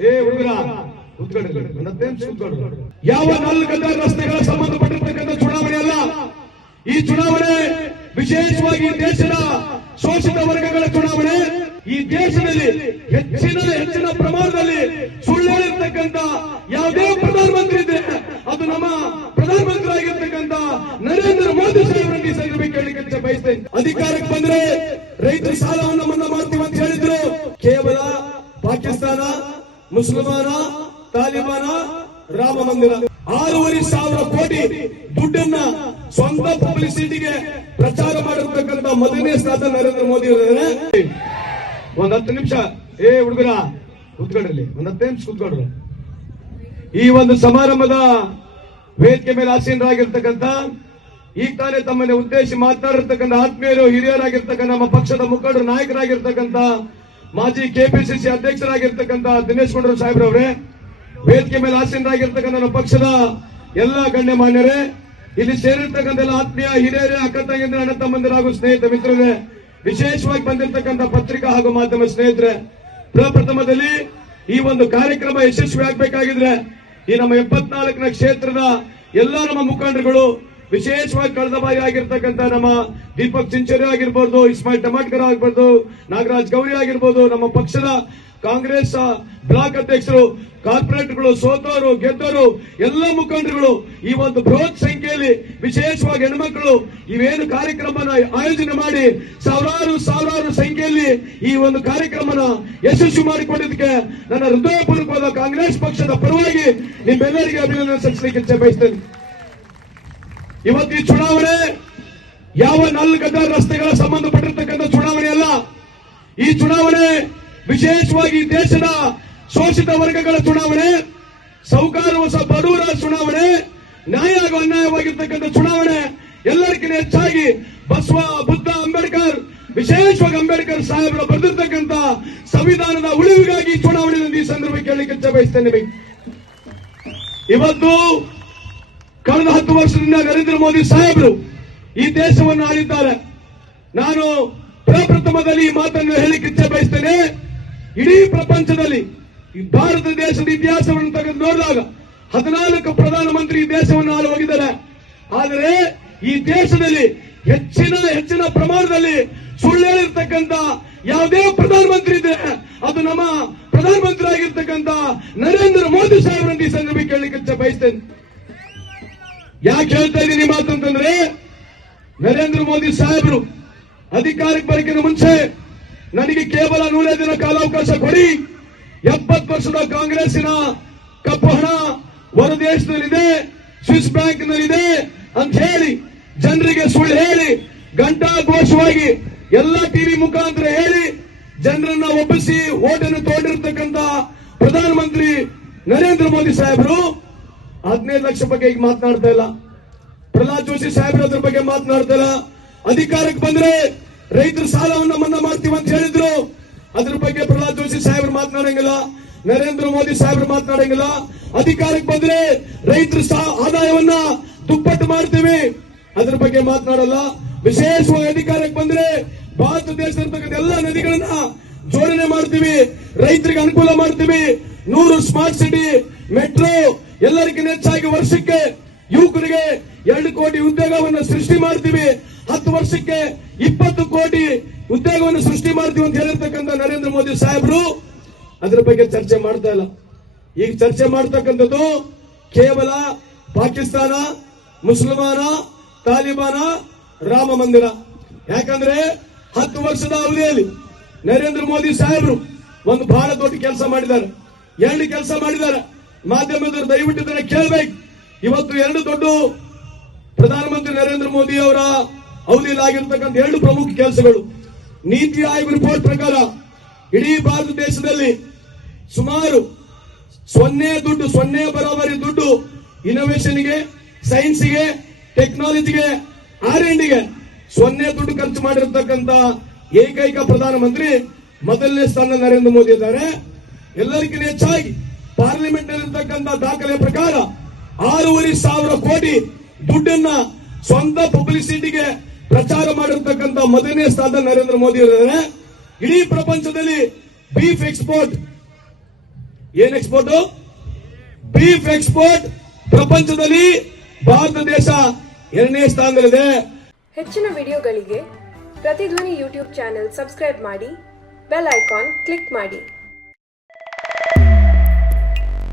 ಏ ಹುಡುಗರ ಯಾವ ನಾಲ್ಕು ರಸ್ತೆಗಳ ಸಂಬಂಧಪಟ್ಟಿರ್ತಕ್ಕಂಥ ಚುನಾವಣೆ ಅಲ್ಲ? ಈ ಚುನಾವಣೆ ವಿಶೇಷವಾಗಿ ದೇಶದ ಶೋಷಿತ ವರ್ಗಗಳ ಚುನಾವಣೆ. ಈ ದೇಶದಲ್ಲಿ ಹೆಚ್ಚಿನ ಹೆಚ್ಚಿನ ಪ್ರಮಾಣದಲ್ಲಿ ಸುಳ್ಳು ಹೇಳಿರ್ತಕ್ಕಂಥ ಯಾವುದೇ ಪ್ರಧಾನಮಂತ್ರಿ ಇದ್ರೆ ಅದು ನಮ್ಮ ಪ್ರಧಾನಮಂತ್ರಿ ಆಗಿರ್ತಕ್ಕಂಥ ನರೇಂದ್ರ ಮೋದಿ ಸಾಹೇಬರನ್ನು ಈ ಸಂದರ್ಭಕ್ಕೆ ಕೇಳಲಿಕ್ಕೆ ಬಯಸ್ತೇನೆ. ಅಧಿಕಾರಕ್ಕೆ ಬಂದ್ರೆ ರೈತರ ಸಾಲವನ್ನು ಮನ್ನಾ ಮಾಡ್ತೀವಿ ಅಂತ ಹೇಳಿದ್ರು ಕೇವಲ ಪಾಕಿಸ್ತಾನ ಮುಸಲ್ಮಾನ ತಾಲಿಬಾನ, ರಾಮ ಮಂದಿರ. ಆರೂವರೆ ಸಾವಿರ ಕೋಟಿ ದುಡ್ಡನ್ನ ಸ್ವಂತ ಪಬ್ಲಿಸಿಟಿಗೆ ಪ್ರಚಾರ ಮಾಡಿರ್ತಕ್ಕಂಥ ಮೊದಲನೇ ಸ್ಥಾನ ನರೇಂದ್ರ ಮೋದಿ ಅವರ. ಒಂದ್ ಹತ್ತು ನಿಮಿಷ. ಏ, ಹುಡುಗರ, ಕುತ್ಕೊಂಡ್ರಲ್ಲಿ. ಒಂದ್ ಹತ್ತು ನಿಮಿಷ ಕುತ್ಕೊಂಡ್ರು. ಈ ಒಂದು ಸಮಾರಂಭದ ವೇದಿಕೆ ಮೇಲೆ ಆಸೀನರಾಗಿರ್ತಕ್ಕಂಥ ಈಗ ತಾನೇ ತಮ್ಮನ್ನ ಉದ್ದೇಶಿ ಮಾತನಾಡಿರ್ತಕ್ಕಂಥ ಆತ್ಮೀಯರು, ಹಿರಿಯರಾಗಿರ್ತಕ್ಕಂಥ ನಮ್ಮ ಪಕ್ಷದ ಮುಖಂಡರು, ನಾಯಕರಾಗಿರ್ತಕ್ಕಂಥ ಮಾಜಿ ಕೆಪಿಸಿಸಿ ಅಧ್ಯಕ್ಷರಾಗಿರ್ತಕ್ಕಂಥ ದಿನೇಶ್ ಗುಂಡೂರು ಸಾಹೇಬ್ರವರೇ, ವೇದಿಕೆ ಮೇಲೆ ಆಸೀನರಾಗಿರ್ತಕ್ಕಂಥ ನಮ್ಮ ಪಕ್ಷದ ಎಲ್ಲ ಗಣ್ಯ ಮಾನ್ಯರೇ, ಇಲ್ಲಿ ಸೇರಿರ್ತಕ್ಕಂಥ ಎಲ್ಲ ಆತ್ಮೀಯ ಹಿರಿಯರೇ, ಅಕ್ಕ ತಂಗಿಂದ ಅಣ್ಣ ತಮ್ಮಂದಿರ ಹಾಗೂ ಸ್ನೇಹಿತ ಮಿತ್ರರೇ, ವಿಶೇಷವಾಗಿ ಬಂದಿರತಕ್ಕಂಥ ಪತ್ರಿಕಾ ಹಾಗೂ ಮಾಧ್ಯಮ ಸ್ನೇಹಿತರೆ, ಪ್ರಪ್ರಥಮದಲ್ಲಿ ಈ ಒಂದು ಕಾರ್ಯಕ್ರಮ ಯಶಸ್ವಿ ಆಗ್ಬೇಕಾಗಿದ್ರೆ ಈ ನಮ್ಮ ಎಪ್ಪತ್ನಾಲ್ಕನ ಕ್ಷೇತ್ರದ ಎಲ್ಲ ನಮ್ಮ ಮುಖಂಡರುಗಳು ವಿಶೇಷವಾಗಿ ಕಳೆದ ಬಾರಿ ಆಗಿರ್ತಕ್ಕಂಥ ನಮ್ಮ ದೀಪಕ್ ಚಿಂಚರಿ ಆಗಿರ್ಬೋದು, ಇಸ್ಮಾಯಿಲ್ ಟಮಾಟ್ಕರ್ ಆಗಿರ್ಬೋದು, ನಾಗರಾಜ್ ಗೌರಿ ಆಗಿರ್ಬೋದು, ನಮ್ಮ ಪಕ್ಷದ ಕಾಂಗ್ರೆಸ್ ಬ್ಲಾಕ್ ಅಧ್ಯಕ್ಷರು ಕಾರ್ಪೊರೇಟ್ಗಳು ಸೋತವರು ಗೆದ್ದವರು ಎಲ್ಲ ಮುಖಂಡರುಗಳು, ಈ ಒಂದು ಬೃಹತ್ ಸಂಖ್ಯೆಯಲ್ಲಿ ವಿಶೇಷವಾಗಿ ಹೆಣ್ಮಕ್ಳು, ಇವೇನು ಕಾರ್ಯಕ್ರಮನ ಆಯೋಜನೆ ಮಾಡಿ ಸಾವಿರಾರು ಸಾವಿರಾರು ಸಂಖ್ಯೆಯಲ್ಲಿ ಈ ಒಂದು ಕಾರ್ಯಕ್ರಮನ ಯಶಸ್ವಿ ಮಾಡಿಕೊಂಡಿದ್ದಕ್ಕೆ ನನ್ನ ಹೃದಯಪೂರ್ವಕವಾದ ಕಾಂಗ್ರೆಸ್ ಪಕ್ಷದ ಪರವಾಗಿ ನಿಮ್ಮೆಲ್ಲರಿಗೆ ಅಭಿನಂದನೆ ಸಲ್ಲಿಸಲಿಕ್ಕೆ ಬಯಸ್ತೇನೆ. ಇವತ್ತು ಈ ಚುನಾವಣೆ ಯಾವ ನಾಲ್ಕದ ರಸ್ತೆಗಳ ಸಂಬಂಧಪಟ್ಟಿರ್ತಕ್ಕಂಥ ಚುನಾವಣೆ ಅಲ್ಲ. ಈ ಚುನಾವಣೆ ವಿಶೇಷವಾಗಿ ದೇಶದ ಶೋಷಿತ ವರ್ಗಗಳ ಚುನಾವಣೆ ಸೌಕಾರ ಹೊಸ ಬಡವರ ಚುನಾವಣೆ, ನ್ಯಾಯ ಹಾಗೂ ಅನ್ಯಾಯವಾಗಿರ್ತಕ್ಕಂಥ ಚುನಾವಣೆ ಎಲ್ಲರಿಗಿಂತ ಹೆಚ್ಚಾಗಿ ಬಸವ, ಬುದ್ಧ, ಅಂಬೇಡ್ಕರ್, ವಿಶೇಷವಾಗಿ ಅಂಬೇಡ್ಕರ್ ಸಾಹೇಬರು ಬರೆದಿರ್ತಕ್ಕಂಥ ಸಂವಿಧಾನದ ಉಳಿವಿಗಾಗಿ ಈ ಚುನಾವಣೆಯನ್ನು ಈ ಸಂದರ್ಭಕ್ಕೆ ಹೇಳಿಕೆ ಬಯಸ್ತೇನೆ. ಇವತ್ತು ಕಳೆದ ಹತ್ತು ವರ್ಷದಿಂದ ನರೇಂದ್ರ ಮೋದಿ ಸಾಹೇಬರು ಈ ದೇಶವನ್ನು ಆಳಿದ್ದಾರೆ. ನಾನು ಪ್ರಪ್ರಥಮದಲ್ಲಿ ಈ ಮಾತನ್ನು ಹೇಳಿಕ್ಕೆ ಬಯಸ್ತೇನೆ. ಇಡೀ ಪ್ರಪಂಚದಲ್ಲಿ ಭಾರತ ದೇಶದ ಇತಿಹಾಸವನ್ನು ತೆಗೆದು ನೋಡಿದಾಗ ಹದಿನಾಲ್ಕು ಪ್ರಧಾನಮಂತ್ರಿ ಈ ದೇಶವನ್ನು ಆಳು ಹೋಗಿದ್ದಾರೆ ಆದರೆ ಈ ದೇಶದಲ್ಲಿ ಹೆಚ್ಚಿನ ಹೆಚ್ಚಿನ ಪ್ರಮಾಣದಲ್ಲಿ ಸುಳ್ಳು ಹೇಳಿರ್ತಕ್ಕಂಥ ಯಾವುದೇ ಪ್ರಧಾನಮಂತ್ರಿ ಇದೆ. ಅದು ನಮ್ಮ ಪ್ರಧಾನಮಂತ್ರಿ ಆಗಿರ್ತಕ್ಕಂಥ ನರೇಂದ್ರ ಮೋದಿ ಸಾಹೇಬರನ್ನು ಈ ಸಂದರ್ಭ ಕೇಳಲಿಕ್ಕೆ ಬಯಸ್ತೇನೆ. ಯಾಕೆ ಹೇಳ್ತಾ ಇದ್ದೀನಿ ಮಾತು ಅಂತಂದ್ರೆ ನರೇಂದ್ರ ಮೋದಿ ಸಾಹೇಬರು ಅಧಿಕಾರಕ್ಕೆ ಬರಕಿನ ಮುಂಚೆ ನನಗೆ ಕೇವಲ ನೂರೇ ದಿನ ಕಾಲಾವಕಾಶ ಕೊಡಿ. ಎಪ್ಪತ್ತು ವರ್ಷದ ಕಾಂಗ್ರೆಸ್ಸಿನ ಕಪ್ಪು ಹಣ ಹೊರ ದೇಶದಲ್ಲಿದೆ ಸ್ವಿಸ್ ಬ್ಯಾಂಕ್ ನಲ್ಲಿದೆ ಅಂತ ಹೇಳಿ ಜನರಿಗೆ ಸುಳ್ಳು ಹೇಳಿ, ಗಂಟಾ ಘೋಷವಾಗಿ ಎಲ್ಲ ಟಿವಿ ಮುಖಾಂತರ ಹೇಳಿ ಜನರನ್ನ ಒಪ್ಪಿಸಿ ಓಟನ್ನು ತೋಟಿರ್ತಕ್ಕಂತ ಪ್ರಧಾನಮಂತ್ರಿ ನರೇಂದ್ರ ಮೋದಿ ಸಾಹೇಬರು ಹದಿನೈದು ಲಕ್ಷ ಬಗ್ಗೆ ಈಗ ಮಾತನಾಡ್ತಾ ಇಲ್ಲ. ಪ್ರಹ್ಲಾದ್ ಜೋಶಿ ಸಾಹೇಬ್ರ ಅದ್ರ ಬಗ್ಗೆ ಮಾತನಾಡ್ತಾ ಇಲ್ಲ. ಅಧಿಕಾರಕ್ಕೆ ಬಂದ್ರೆ ರೈತರ ಸಾಲವನ್ನ ಮನ್ನಾ ಮಾಡ್ತೀವಿ ಅಂತ ಹೇಳಿದ್ರು. ಅದ್ರ ಬಗ್ಗೆ ಪ್ರಹ್ಲಾದ್ ಜೋಶಿ ಸಾಹೇಬ್ರು ಮಾತನಾಡಂಗಿಲ್ಲ. ನರೇಂದ್ರ ಮೋದಿ ಸಾಹೇಬ್ರು ಮಾತನಾಡಂಗಿಲ್ಲ. ಅಧಿಕಾರಕ್ಕೆ ಬಂದ್ರೆ ರೈತರ ಆದಾಯವನ್ನ ದುಪ್ಪಟ್ಟು ಮಾಡ್ತೀವಿ. ಅದ್ರ ಬಗ್ಗೆ ಮಾತನಾಡಲ್ಲ. ವಿಶೇಷವಾಗಿ ಅಧಿಕಾರಕ್ಕೆ ಬಂದ್ರೆ ಭಾರತ ದೇಶದ ಎಲ್ಲ ನದಿಗಳನ್ನ ಜೋಡಣೆ ಮಾಡ್ತೀವಿ. ರೈತರಿಗೆ ಅನುಕೂಲ ಮಾಡ್ತೀವಿ. ನೂರು ಸ್ಮಾರ್ಟ್ ಸಿಟಿ ಮೆಟ್ರೋ ಎಲ್ಲರಿಗಿಂತ ಹೆಚ್ಚಾಗಿ ವರ್ಷಕ್ಕೆ ಯುವಕರಿಗೆ ಎರಡು ಕೋಟಿ ಉದ್ಯೋಗವನ್ನು ಸೃಷ್ಟಿ ಮಾಡ್ತೀವಿ. ಹತ್ತು ವರ್ಷಕ್ಕೆ ಇಪ್ಪತ್ತು ಕೋಟಿ ಉದ್ಯೋಗವನ್ನು ಸೃಷ್ಟಿ ಮಾಡ್ತೀವಿ ಅಂತ ಹೇಳಿರ್ತಕ್ಕಂಥ ನರೇಂದ್ರ ಮೋದಿ ಸಾಹೇಬರು, ಅದರ ಬಗ್ಗೆ ಚರ್ಚೆ ಮಾಡ್ತಾ ಇಲ್ಲ. ಈಗ ಚರ್ಚೆ ಮಾಡ್ತಕ್ಕಂಥದ್ದು ಕೇವಲ ಪಾಕಿಸ್ತಾನ, ಮುಸಲ್ಮಾನ, ತಾಲಿಬಾನ, ರಾಮ ಮಂದಿರ. ಯಾಕಂದ್ರೆ ಹತ್ತು ವರ್ಷದ ಅವಧಿಯಲ್ಲಿ ನರೇಂದ್ರ ಮೋದಿ ಸಾಹೇಬರು ಒಂದು ಬಹಳ ದೊಡ್ಡ ಕೆಲಸ ಮಾಡಿದ್ದಾರೆ. ಎರಡು ಕೆಲಸ ಮಾಡಿದ್ದಾರೆ. ಮಾಧ್ಯಮದವರು ದಯವಿಟ್ಟು ಇದನ್ನ ಕೇಳಬೇಕು. ಇವತ್ತು ಎರಡು ದೊಡ್ಡ ಪ್ರಧಾನಮಂತ್ರಿ ನರೇಂದ್ರ ಮೋದಿ ಅವರ ಅವಧಿಯಲ್ಲಿ ಆಗಿರ್ತಕ್ಕಂಥ ಎರಡು ಪ್ರಮುಖ ಕೆಲಸಗಳು. ನೀತಿ ಆಯೋಗ ರಿಪೋರ್ಟ್ ಪ್ರಕಾರ ಇಡೀ ಭಾರತ ದೇಶದಲ್ಲಿ ಸುಮಾರು ಸೊನ್ನೆ ದುಡ್ಡು, ಸೊನ್ನೆ ಬರೋಬರಿ ದುಡ್ಡು ಇನೋವೇಷನ್ಗೆ ಸೈನ್ಸ್ಗೆ ಟೆಕ್ನಾಲಜಿಗೆ ಆರ್ಗೆ ಸೊನ್ನೆ ದುಡ್ಡು ಖರ್ಚು ಮಾಡಿರ್ತಕ್ಕಂಥ ಏಕೈಕ ಪ್ರಧಾನಮಂತ್ರಿ ಮೊದಲನೇ ಸ್ಥಾನ ನರೇಂದ್ರ ಮೋದಿ ಇದ್ದಾರೆ. ಎಲ್ಲರಿಗಿಂತ ಹೆಚ್ಚಾಗಿ ಪಾರ್ಲಿಮೆಂಟ್ ಇರತಕ್ಕಂಥ ದಾಖಲೆ ಪ್ರಕಾರ ಆರೂವರೆ ಸಾವಿರ ಕೋಟಿ ದುಡ್ಡನ್ನ ಸ್ವಂತ ಪಬ್ಲಿಸಿಟಿಗೆ ಪ್ರಚಾರ ಮಾಡಿರ್ತಕ್ಕಂಥ ಮೊದಲನೇ ಸ್ಥಾನ ನರೇಂದ್ರ ಮೋದಿ ಅವರಿದ್ದಾರೆ. ಇಡೀ ಪ್ರಪಂಚದಲ್ಲಿ ಬೀಫ್ ಎಕ್ಸ್ಪೋರ್ಟ್ ಏನ್ ಎಕ್ಸ್ಪೋರ್ಟ್ ಬೀಫ್ ಎಕ್ಸ್ಪೋರ್ಟ್ ಪ್ರಪಂಚದಲ್ಲಿ ಭಾರತ ದೇಶ ಎರಡನೇ ಸ್ಥಾನದಲ್ಲಿದೆ. ಹೆಚ್ಚಿನ ವಿಡಿಯೋಗಳಿಗೆ ಪ್ರತಿಧ್ವನಿ ಯೂಟ್ಯೂಬ್ ಚಾನೆಲ್ ಸಬ್ಸ್ಕ್ರೈಬ್ ಮಾಡಿ, ಬೆಲ್ ಐಕಾನ್ ಕ್ಲಿಕ್ ಮಾಡಿ.